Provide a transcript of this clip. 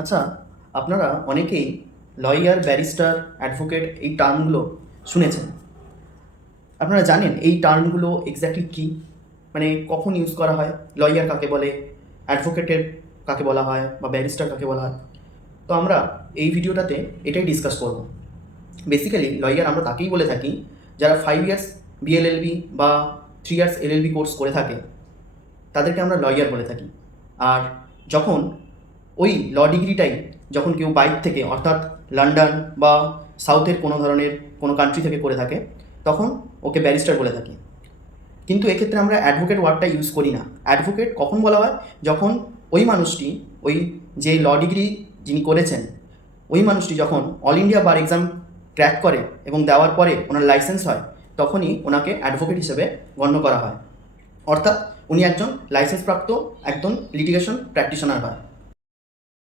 আচ্ছা, আপনারা অনেকেই লয়ার, ব্যারিস্টার, অ্যাডভোকেট এই টার্মগুলো শুনেছেন। আপনারা জানেন এই টার্মগুলো এক্স্যাক্টলি কী? মানে কখন ইউজ করা হয়? লয়ার কাকে বলে, অ্যাডভোকেটের কাকে বলা হয়, বা ব্যারিস্টার কাকে বলা হয়? তো আমরা এই ভিডিওটাতে এটাই ডিসকাস করব। বেসিক্যালি লয়ার আমরা তাকেই বলে থাকি যারা 5 ইয়ার্স বিএলএলবি বা 3 ইয়ার্স এলএলবি কোর্স করে থাকে, তাদেরকে আমরা লয়ার বলে থাকি। আর যখন ওই ল ডিগ্রিটাই যখন কেউ বাইরে থেকে, অর্থাৎ লন্ডন বা সাউথের কোনো ধরনের কোনো কান্ট্রি থেকে করে থাকে, তখন ওকে ব্যারিস্টার বলে থাকি। কিন্তু এক্ষেত্রে আমরা অ্যাডভোকেট ওয়ার্ডটা ইউজ করি না। অ্যাডভোকেট কখন বলা হয়? যখন ওই মানুষটি, ওই যে ল ডিগ্রি যিনি করেছেন, ওই মানুষটি যখন অল ইন্ডিয়া বার এক্সাম ক্র্যাক করে এবং দেওয়ার পরে ওনার লাইসেন্স হয়, তখনই ওনাকে অ্যাডভোকেট হিসেবে গণ্য করা হয়। অর্থাৎ উনি একজন লাইসেন্সপ্রাপ্ত একজন লিটিগেশন প্র্যাকটিশনার হয়।